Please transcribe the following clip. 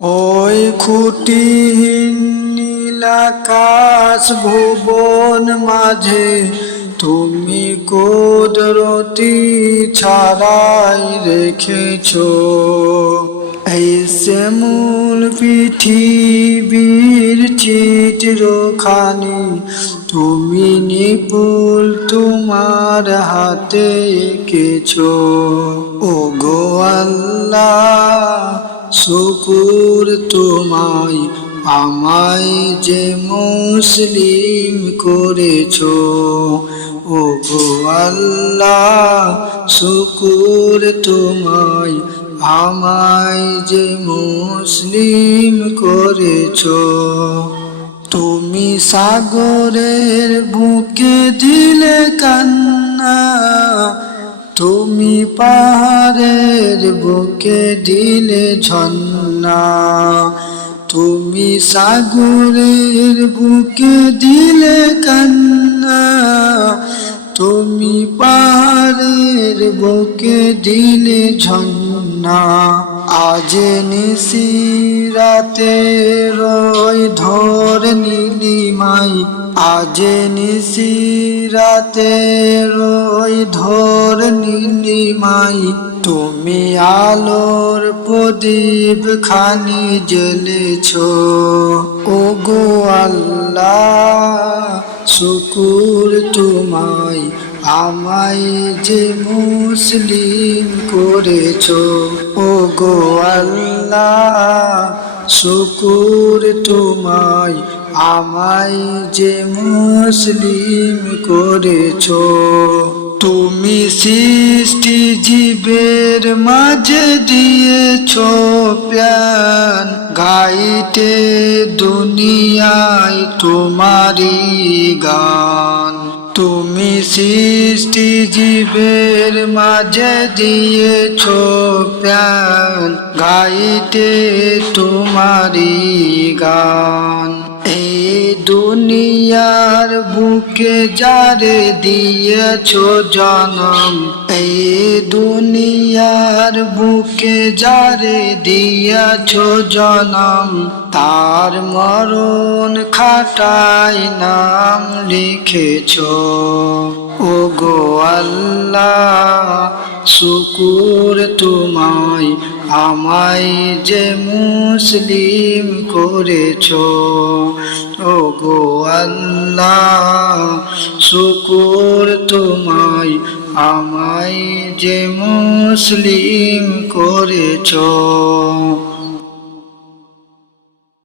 ওই খুঁটিহীন নীলাকাশ ভুবন মাঝে তুমি কুদরতি ছাড়াই রেখেছো এই শ্যামল পৃথিবীর চিত্রখানি তুমি নিপুল তোমার হাতে এঁকেছো। ওগো আল্লাহ শুকুর তোমায় আমায় যে মুসলিম করেছো। ওগো আল্লাহ শুকুর তোমায় আমায় যে মুসলিম করেছো। তুমি সাগরের বুকে দিলে কান্না, তুমি পাহাড়ের বুকে দিলে ঝর্ণা, তুমি সাগরের বুকে দিলে কান্না, তুমি পাহাড়ের বুকে দিলে ঝর্ণা। আজ নিশি রাতে রই ধর নীলিমাই, আজ নিশি রাতে রই ধর নীলিমাই, তুমি আলোর প্রদীপ খানি জ্বেলেছো। ওগো আল্লাহ শুকুর তোমায় আমায় যে মুসলিম করেছো। ওগো আল্লাহ শুকুর তোমায় আমায় যে মুসলিম করেছো। তুমি সৃষ্টি জীবের মাঝে দিয়েছো প্রাণ, গাইতে দুনিয়ায় তোমারই গান। তুমি সৃষ্টি জীবের মাঝে দিয়েছো প্রাণ, গাইতে তোমারই গান। এই দুনিয়ার বুকে যারে দিয়েছো জনম, এই দুনিয়ার বুকে যারে দিয়েছো জনম, তার মরণ খাটায় নাম লিখেছো। ওগো আল্লাহ শুকুর তোমায় আমায় যে মুসলিম করেছো। ওগো আল্লাহ শুকুর তোমায় আমায় যে মুসলিম করেছো।